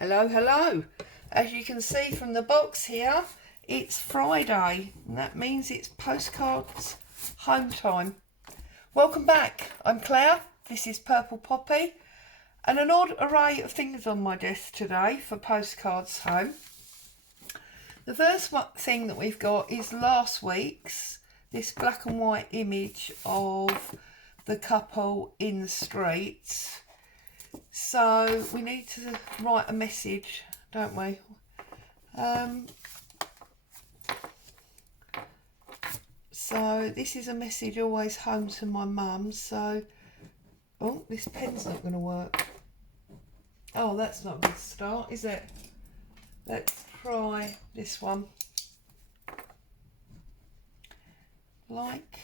Hello, hello. As you can see from the box here, it's Friday, and that means it's postcards home time. Welcome back. I'm Claire. This is Purple Poppy, and an odd array of things on my desk today for postcards home. The first thing that we've got is last week's, this black and white image of the couple in the street. So we need to write a message, don't we? So this is a message always home to my mum. So, oh, this pen's not going to work. Oh, that's not a good start, is it? Let's try this one. Like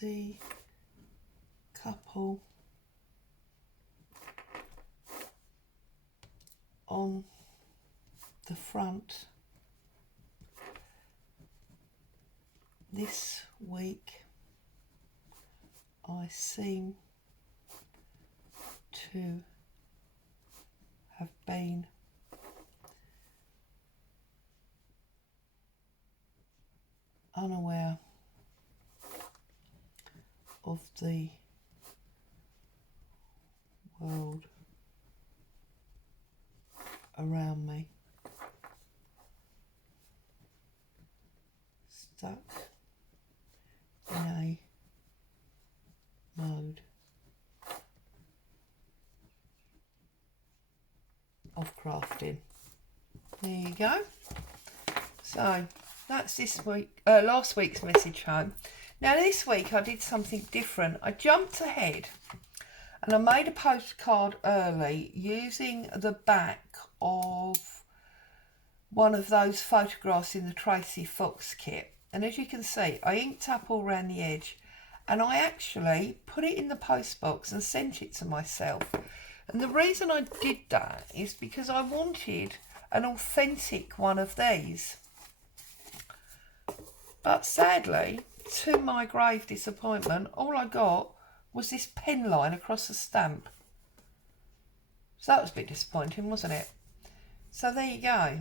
the couple on the front this week, I seem to have been unaware of the world around me, stuck in a mode of crafting. There you go. So that's last week's message home. Now this week I did something different. I jumped ahead and I made a postcard early using the back of one of those photographs in the Tracy Fox kit. And as you can see, I inked up all around the edge and I actually put it in the post box and sent it to myself. And the reason I did that is because I wanted an authentic one of these. But sadly, to my grave disappointment, all I got was this pen line across the stamp. So that was a bit disappointing, wasn't it? So there you go.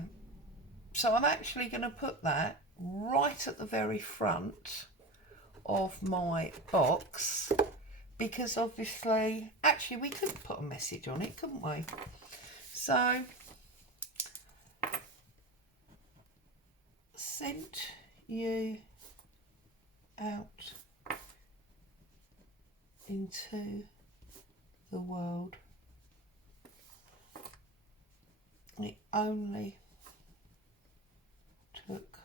So I'm actually going to put that right at the very front of my box, because obviously, actually we could put a message on it, couldn't we? So, sent you out into the world. It only took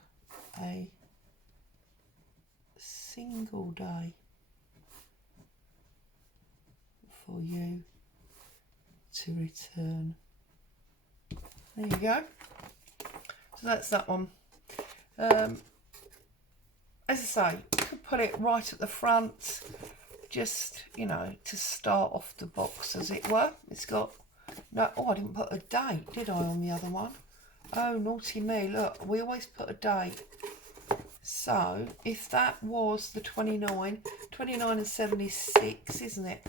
a single day for you to return. There you go. So that's that one. As I say, you could put it right at the front, just, you know, to start off the box, as it were. It's got no, oh, I didn't put a date, did I, on the other one? Oh, naughty me. Look, we always put a date. So if that was the 29 and 76, isn't it?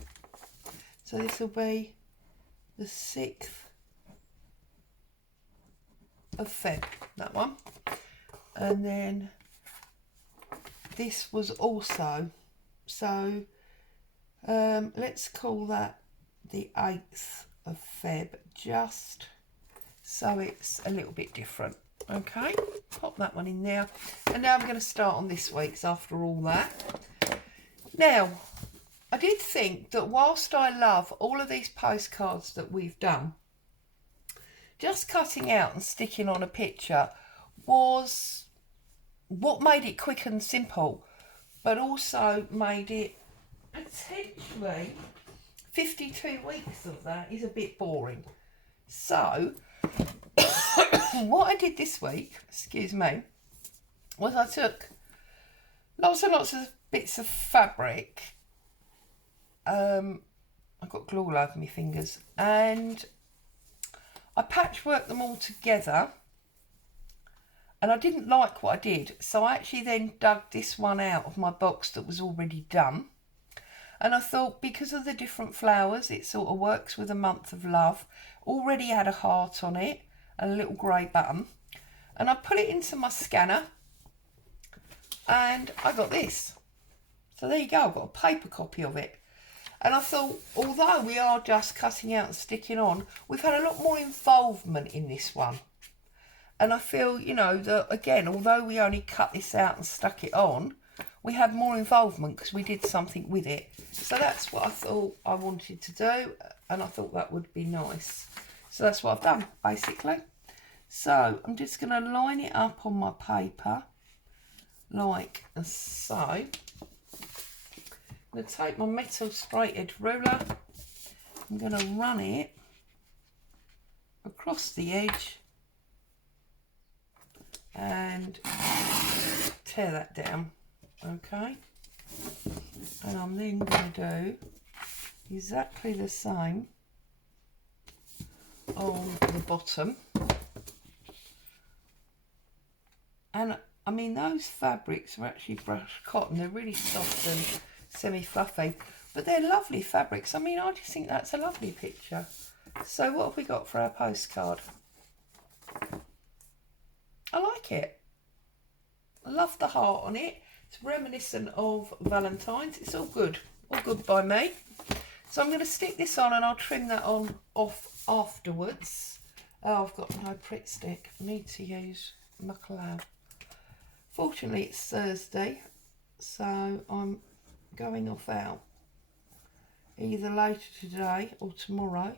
So this will be the 6th of Feb, that one. And then this was also, so let's call that the 8th of Feb, just so it's a little bit different. Okay, pop that one in there. And now I'm going to start on this week's after all that. Now, I did think that whilst I love all of these postcards that we've done, just cutting out and sticking on a picture was what made it quick and simple, but also made it potentially 52 weeks of that is a bit boring. So what I did this week, excuse me, was I took lots and lots of bits of fabric. I've got glue all over my fingers, and I patchworked them all together, and I didn't like what I did, so I actually then dug this one out of my box that was already done, And I thought, because of the different flowers, it sort of works with a month of love. Already had a heart on it, and a little grey button. And I put it into my scanner, and I got this. So there you go, I've got a paper copy of it. And I thought, although we are just cutting out and sticking on, we've had a lot more involvement in this one. And I feel, you know, that again, although we only cut this out and stuck it on, we had more involvement because we did something with it. So that's what I thought I wanted to do, and I thought that would be nice. So that's what I've done, basically. So I'm just going to line it up on my paper, like so. I'm going to take my metal straight edge ruler. I'm going to run it across the edge and tear that down, okay? And I'm then going to do exactly the same on the bottom. And I mean, those fabrics are actually brushed cotton. They're really soft and semi-fluffy, but they're lovely fabrics. I mean, I just think that's a lovely picture. So what have we got for our postcard? I like it. I love the heart on it. It's reminiscent of Valentine's. It's all good by me. So I'm going to stick this on, and I'll trim that on off afterwards. Oh, I've got no Pritt stick. I need to use my clow. Fortunately, it's Thursday, so I'm going off out either later today or tomorrow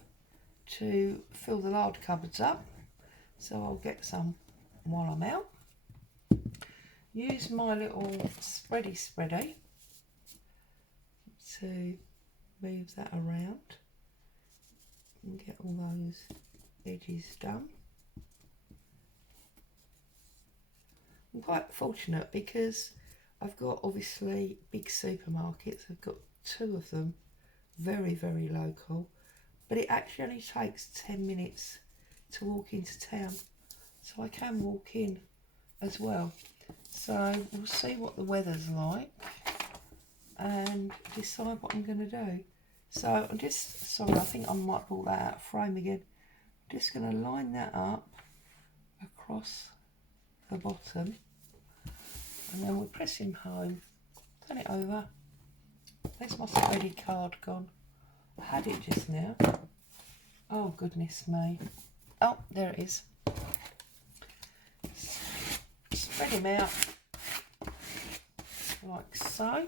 to fill the lard cupboards up. So I'll get some while I'm out. Use my little spready to move that around and get all those edges done. I'm quite fortunate because I've got obviously big supermarkets. I've got 2 of them, very, very local, but it actually only takes 10 minutes to walk into town, so I can walk in as well. So we'll see what the weather's like and decide what I'm going to do. So I'm just, sorry, I think I might pull that out of frame again. I'm just going to line that up across the bottom, and then we're pressing home, turn it over. There's my spready card gone. I had it just now. Oh goodness me. Oh, there it is. Spread him out like so.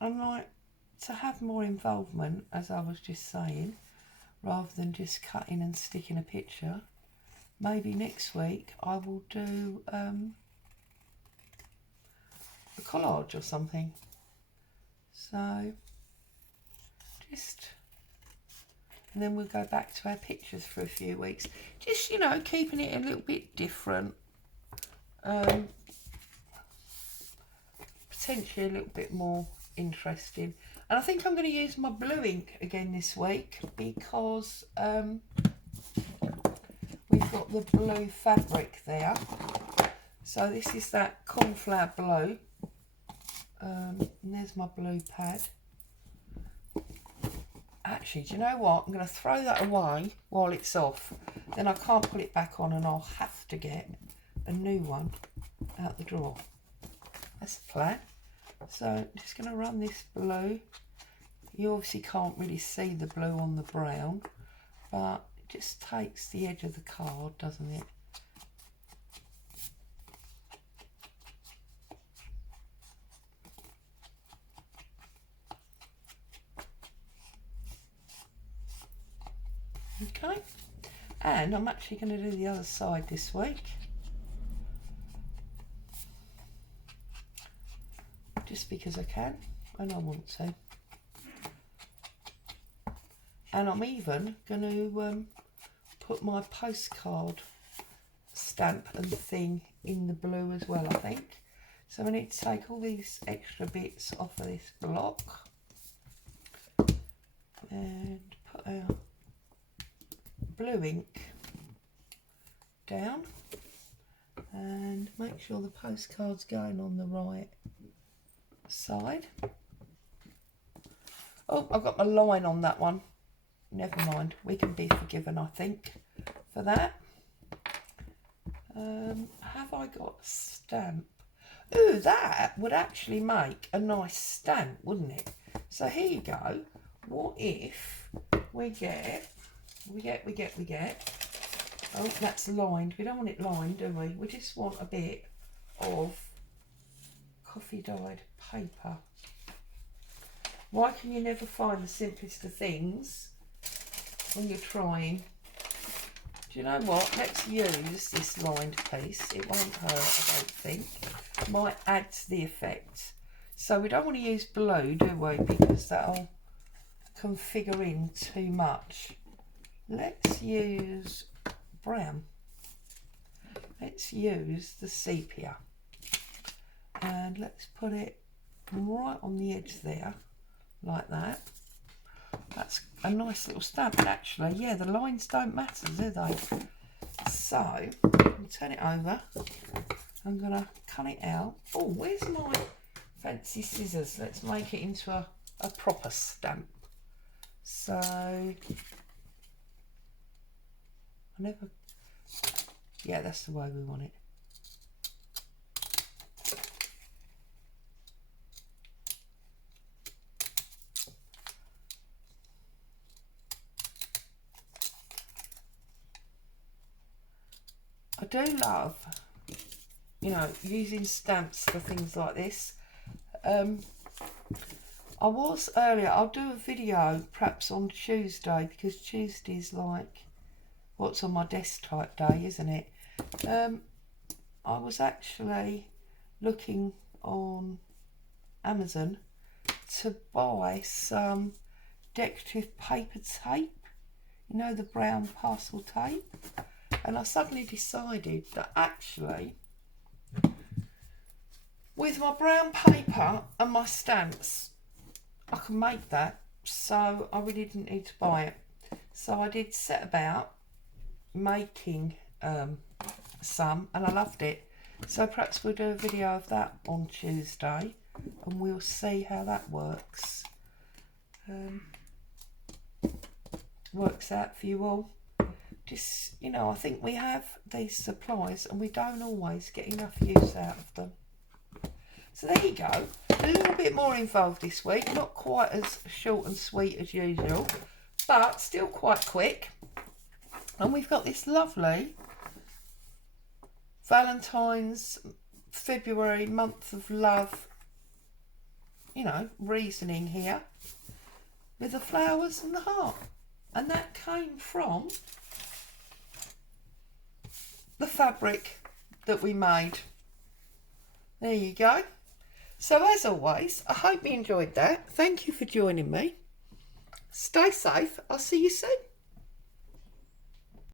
I like to have more involvement, as I was just saying, rather than just cutting and sticking a picture. Maybe next week I will do a collage or something. So just, and then we'll go back to our pictures for a few weeks. Just, you know, keeping it a little bit different. Potentially a little bit more interesting. And I think I'm going to use my blue ink again this week because we've got the blue fabric there. So this is that cornflower blue. And there's my blue pad. Actually, do you know what? I'm going to throw that away while it's off. Then I can't put it back on and I'll have to get a new one out the drawer. That's the plan. So I'm just going to run this blue. You obviously can't really see the blue on the brown, but it just takes the edge of the card, doesn't it? Okay, and I'm actually going to do the other side this week. Just because I can and I want to. And I'm even going to put my postcard stamp and thing in the blue as well, I think. So I need to take all these extra bits off of this block and put our blue ink down, And make sure the postcard's going on the right side. Oh, I've got my line on that one. Never mind, we can be forgiven, I think, for that. Have I got a stamp? Ooh, that would actually make a nice stamp, wouldn't it? So here you go. What if we get, oh, that's lined. We don't want it lined, do we? We just want a bit of coffee dyed paper. Why can you never find the simplest of things when you're trying? Do you know what? Let's use this lined piece. It won't hurt, I don't think. Might add to the effect. So we don't want to use blue, do we? Because that'll configure in too much. Let's use brown. Let's use the sepia. And let's put it right on the edge there, like that. That's a nice little stamp, actually. Yeah, the lines don't matter, do they? So, I'll turn it over. I'm going to cut it out. Oh, where's my fancy scissors? Let's make it into a proper stamp. So, yeah, that's the way we want it. I do love, you know, using stamps for things like this. I was earlier, I'll do a video perhaps on Tuesday, because Tuesday's like what's on my desk type day, isn't it? I was actually looking on Amazon to buy some decorative paper tape, you know, the brown parcel tape. And I suddenly decided that actually, with my brown paper and my stamps, I can make that. So I really didn't need to buy it. So I did set about making some, and I loved it. So perhaps we'll do a video of that on Tuesday, and we'll see how that works. Works out for you all. Just, you know, I think we have these supplies and we don't always get enough use out of them. So there you go. A little bit more involved this week. Not quite as short and sweet as usual, but still quite quick. And we've got this lovely Valentine's February, month of love, you know, reasoning here with the flowers and the heart. And that came from the fabric that we made. There you go. So as always, I hope you enjoyed that. Thank you for joining me. Stay safe. I'll see you soon.